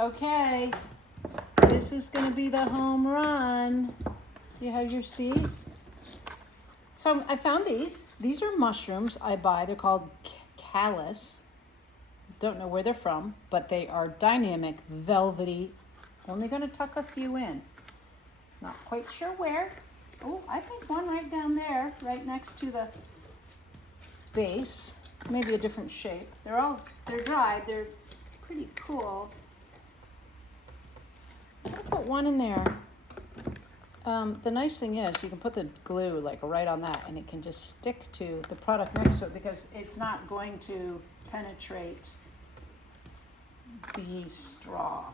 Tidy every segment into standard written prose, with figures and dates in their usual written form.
Okay, this is gonna be the home run. Do you have your seat? So I found these. These are mushrooms I buy. They're called callus. Don't know where they're from, but they are dynamic, velvety. Only gonna tuck a few in. Not quite sure where. Oh, I think one right down there, right next to the base. Maybe a different shape. They're dried. They're pretty cool. I'm gonna put one in there. The nice thing is you can put the glue like right on that and it can just stick to the product next to it because it's not going to penetrate the straw.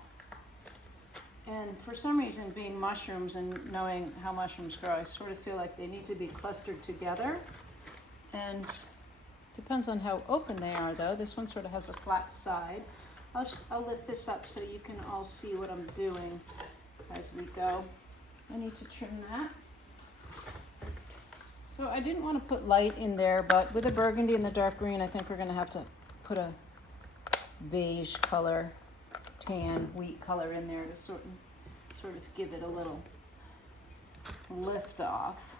And for some reason, being mushrooms and knowing how mushrooms grow, I sort of feel like they need to be clustered together. And depends on how open they are though. This one sort of has a flat side. I'll lift this up so you can all see what I'm doing as we go. I need to trim that. So I didn't want to put light in there, but with the burgundy and the dark green, I think we're going to have to put a beige color, tan, wheat color in there to sort of give it a little lift off.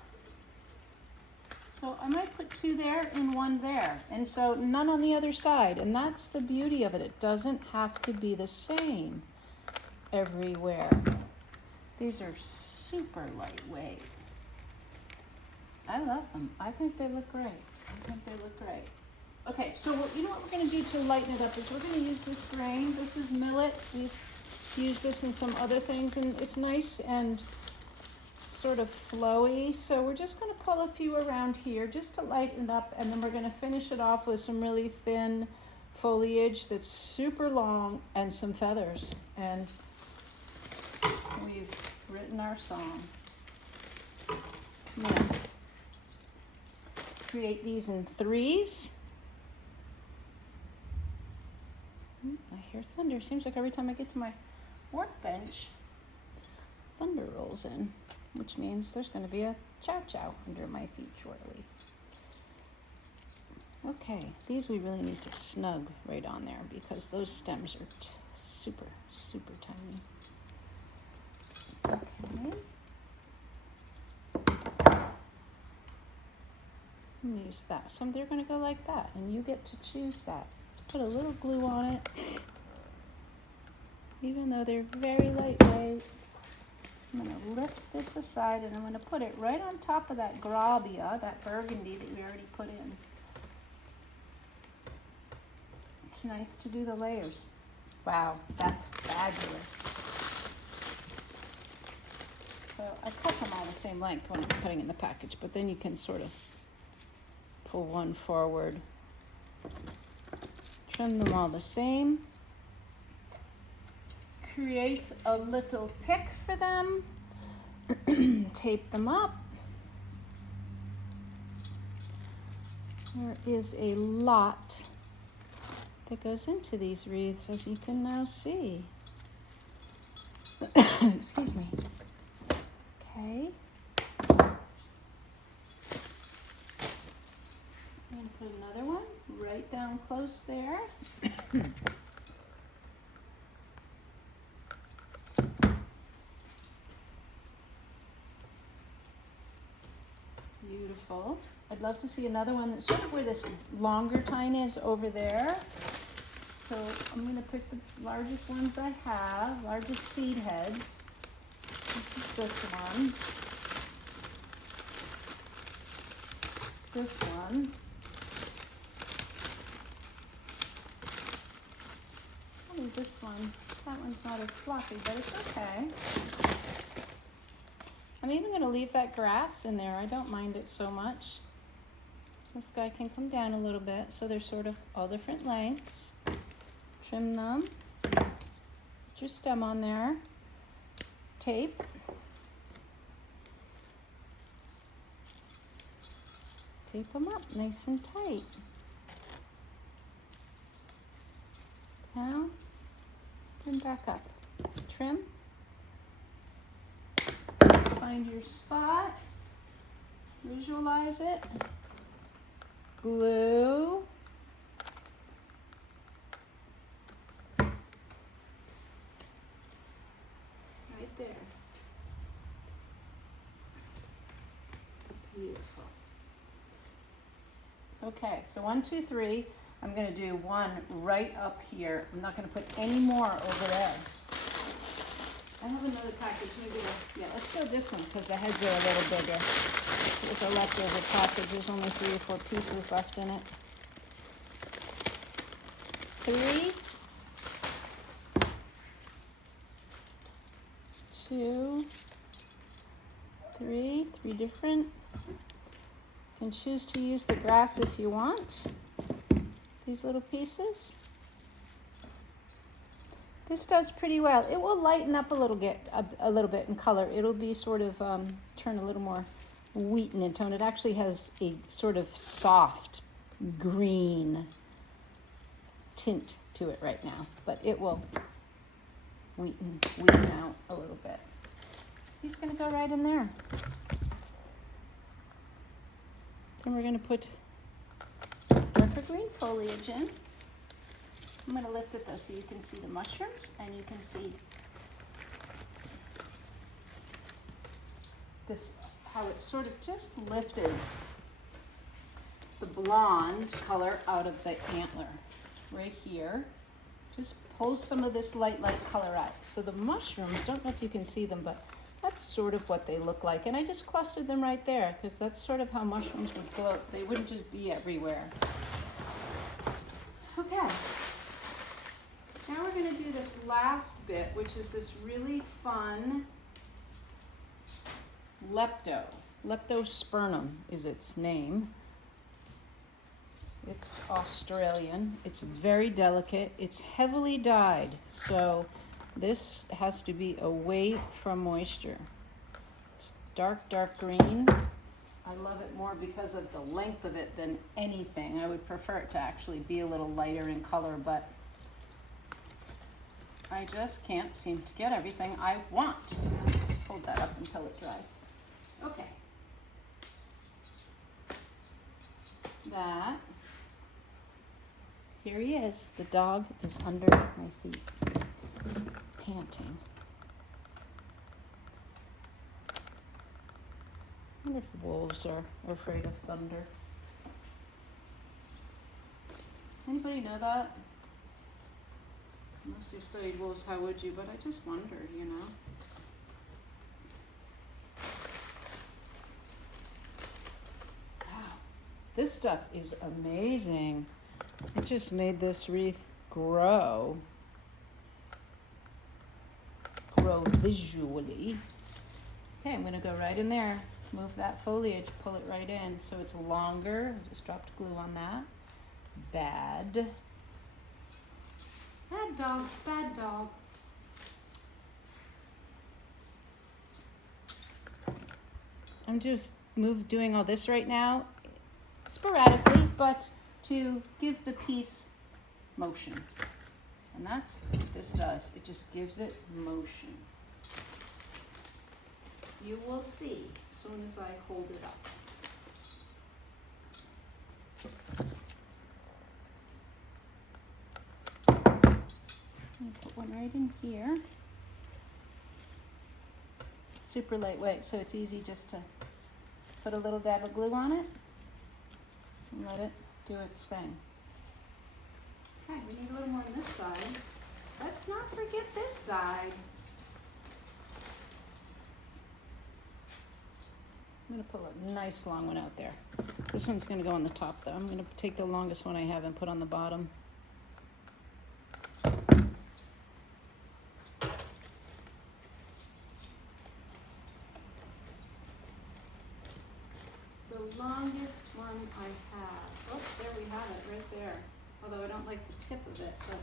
So I might put two there and one there, and so none on the other side. And that's the beauty of it. It doesn't have to be the same everywhere. These are super lightweight. I love them. I think they look great. Okay, so you know what we're going to do to lighten it up is we're going to use this grain. This is millet. We've used this in some other things, and it's nice and sort of flowy. So we're just going to pull a few around here just to lighten it up, and then we're going to finish it off with some really thin foliage that's super long and some feathers. And we've written our song. I'm going to create these in threes. I hear thunder. Seems like every time I get to my workbench, thunder rolls in, which means there's going to be a chow chow under my feet shortly. Okay, these we really need to snug right on there because those stems are super, super tiny. Okay. Use that. So they're going to go like that, and you get to choose that. Let's put a little glue on it. Even though they're very lightweight, I'm going to lift this aside and I'm going to put it right on top of that grabia, that burgundy that we already put in. It's nice to do the layers. Wow, that's fabulous. So I cut them all the same length when I'm cutting in the package, but then you can sort of pull one forward. Trim them all the same. Create a little pick for them. Tape them up. There is a lot that goes into these wreaths, as you can now see. Excuse me. Okay. I'm going to put another one right down close there. Beautiful. I'd love to see another one that's sort of where this longer tine is over there. So I'm going to pick the largest ones I have, largest seed heads. This is this one. This one. Probably this one. That one's not as fluffy, but it's okay. I'm even going to leave that grass in there. I don't mind it so much. This guy can come down a little bit, so they're sort of all different lengths. Trim them. Put your stem on there. Tape. Tape them up nice and tight. Down and back up. Trim. Find your spot. Visualize it. Glue. right there. Beautiful. Okay, so 1, 2, 3. I'm going to do one right up here. I'm not going to put any more over there. I have another package. Maybe let's go this one because the heads are a little bigger. It was a leftover package. There's only 3 or 4 pieces left in it. 3, 2, 3 different. You can choose to use the grass if you want. These little pieces. This does pretty well. It will lighten up a little bit in color. It'll be sort of turn a little more wheaten in tone. It actually has a sort of soft green tint to it right now, but it will wheaten out a little bit. He's going to go right in there. Then we're going to put darker green foliage in. I'm going to lift it though so you can see the mushrooms and you can see this, how it's sort of just lifted the blonde color out of the antler right here. Just pulls some of this light color out. So the mushrooms, don't know if you can see them, but that's sort of what they look like. And I just clustered them right there because that's sort of how mushrooms would float. They wouldn't just be everywhere. Okay. Now we're going to do this last bit, which is this really fun Leptospermum is its name. It's Australian. It's very delicate. It's heavily dyed, so this has to be away from moisture. It's dark green. I love it more because of the length of it than anything. I would prefer it to actually be a little lighter in color, but I just can't seem to get everything I want. Let's hold that up until it dries. Okay. That. Here he is. The dog is under my feet, panting. I wonder if wolves are afraid of thunder. Anybody know that? Unless you studied wolves, how would you? But I just wondered, you know. Wow, this stuff is amazing. I just made this wreath grow visually. Okay, I'm going to go right in there. Move that foliage, pull it right in so it's longer. I just dropped glue on that. Bad dog, bad dog. I'm just doing all this right now sporadically, but to give the piece motion. And that's what this does. It just gives it motion. You will see as soon as I hold it up. I'm gonna put one right in here. Super lightweight, so it's easy just to put a little dab of glue on it and let it do its thing. Okay, we need a little more on this side. Let's not forget this side. I'm going to pull a nice long one out there. This one's going to go on the top though. I'm going to take the longest one I have and put on the bottom. The longest one I have. Oh, there we have it right there. Although I don't like the tip of it, but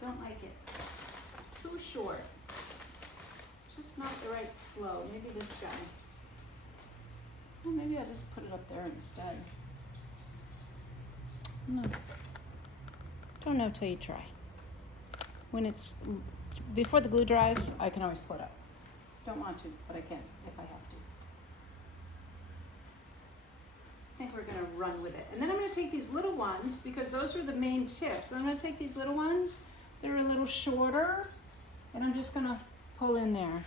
don't like it. Too short. It's just not the right flow. Maybe this guy. Well, maybe I'll just put it up there instead. No. Don't know till you try. When it's before the glue dries, I can always put up. Don't want to, but I can if I have to. I think we're good. gonna run with it. And then I'm gonna take these little ones, because those are the main tips. I'm gonna take these little ones, they're a little shorter, and I'm just gonna pull in there.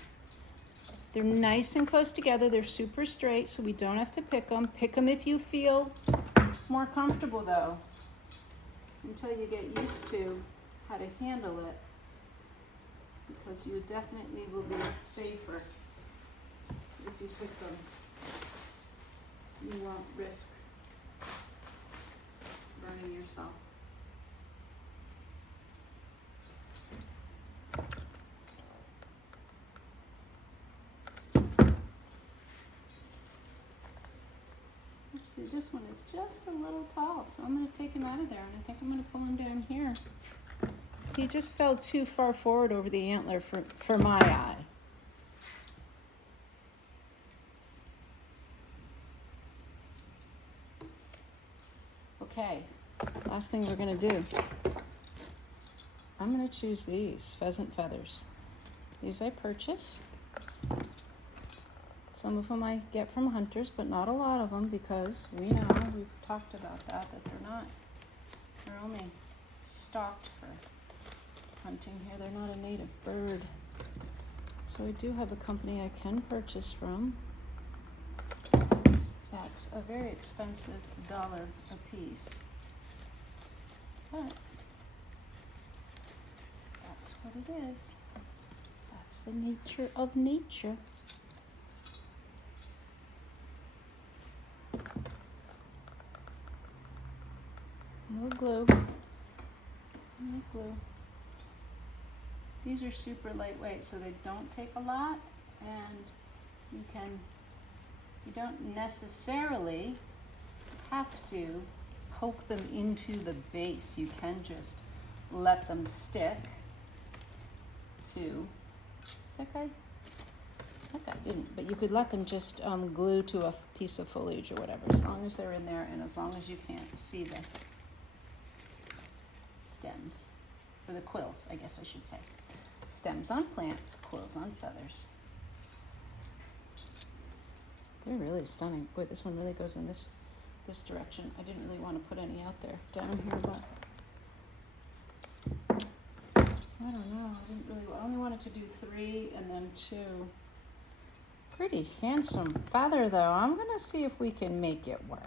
They're nice and close together. They're super straight, so we don't have to pick them. Pick them if you feel more comfortable though, until you get used to how to handle it, because you definitely will be safer if you pick them. You won't risk burning yourself. Actually, this one is just a little tall, so I'm going to take him out of there, and I think I'm going to pull him down here. He just fell too far forward over the antler for my eye. Okay, last thing we're going to do. I'm going to choose these pheasant feathers. These I purchase. Some of them I get from hunters, but not a lot of them, because we know, we've talked about that they're only stocked for hunting here. They're not a native bird. So I do have a company I can purchase from at a very expensive $1 a piece. But that's what it is. That's the nature of nature. No glue. No glue. These are super lightweight, so they don't take a lot, and you don't necessarily have to poke them into the base. You can just let them stick to, is that guy? That guy didn't, but you could let them just glue to a piece of foliage or whatever, as long as they're in there and as long as you can't see the stems, or the quills, I guess I should say. Stems on plants, quills on feathers. They're really stunning. Boy, this one really goes in this direction. I didn't really want to put any out there down here, but I don't know. I only wanted to do 3 and then 2. Pretty handsome feather though. I'm gonna see if we can make it work.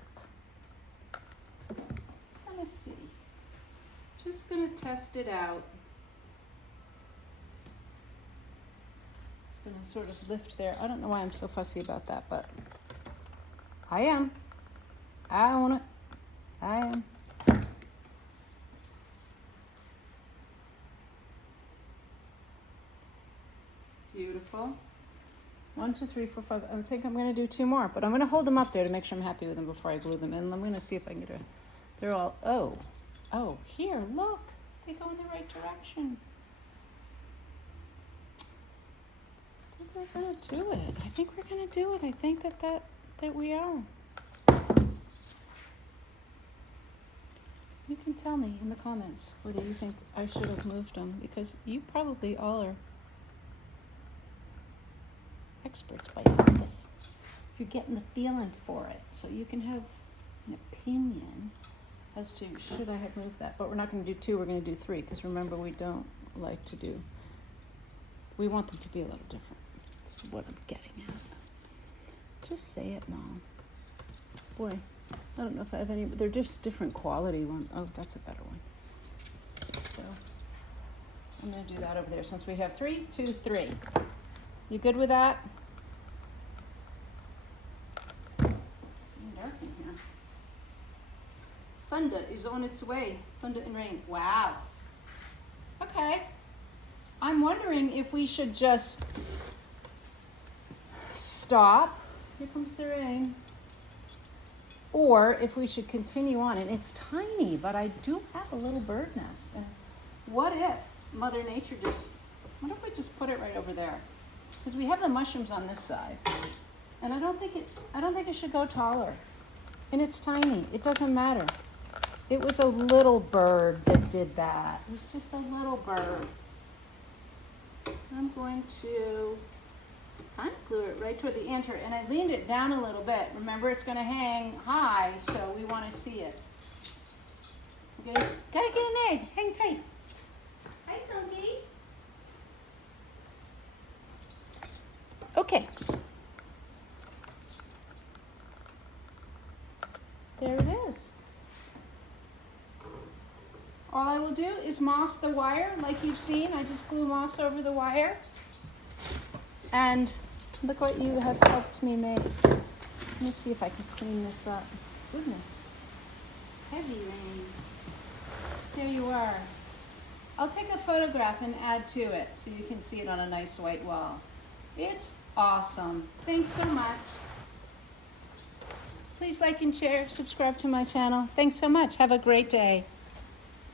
Let me see. Just gonna test it out. It's gonna sort of lift there. I don't know why I'm so fussy about that, but I am. I own it. I am. Beautiful. 1, 2, 3, 4, 5. I think I'm gonna do 2 more, but I'm gonna hold them up there to make sure I'm happy with them before I glue them in. I'm gonna see if I can get a, they're all, oh, here, look, they go in the right direction. I think we're gonna do it. I think we're gonna do it. I think that we are. You can tell me in the comments whether you think I should have moved them, because you probably all are experts by this. You're getting the feeling for it, so you can have an opinion as to should I have moved that. But we're not going to do 2, we're going to do 3, because remember, we don't like to do, we want them to be a little different. That's what I'm getting at. Just say it, Mom. Boy, I don't know if I have any, they're just different quality ones. Oh, that's a better one. So I'm going to do that over there since we have 3, 2, 3. You good with that? It's getting dark in here. Thunder is on its way. Thunder and rain. Wow. Okay. I'm wondering if we should just stop. Here comes the rain. Or if we should continue on. And it's tiny, but I do have a little bird nest. And what if Mother Nature what if we just put it right over there? Because we have the mushrooms on this side. And I don't think it should go taller. And it's tiny. It doesn't matter. It was a little bird that did that. It was just a little bird. I'm going to kind of glue it right toward the enter, and I leaned it down a little bit. Remember, it's going to hang high, so we want to see it. Gotta get an egg. Hang tight. Hi, Sungi. Okay. There it is. All I will do is moss the wire like you've seen. I just glue moss over the wire. And look what you have helped me make. Let me see if I can clean this up. Goodness. Heavy rain. There you are. I'll take a photograph and add to it so you can see it on a nice white wall. It's awesome. Thanks so much. Please like and share, subscribe to my channel. Thanks so much. Have a great day.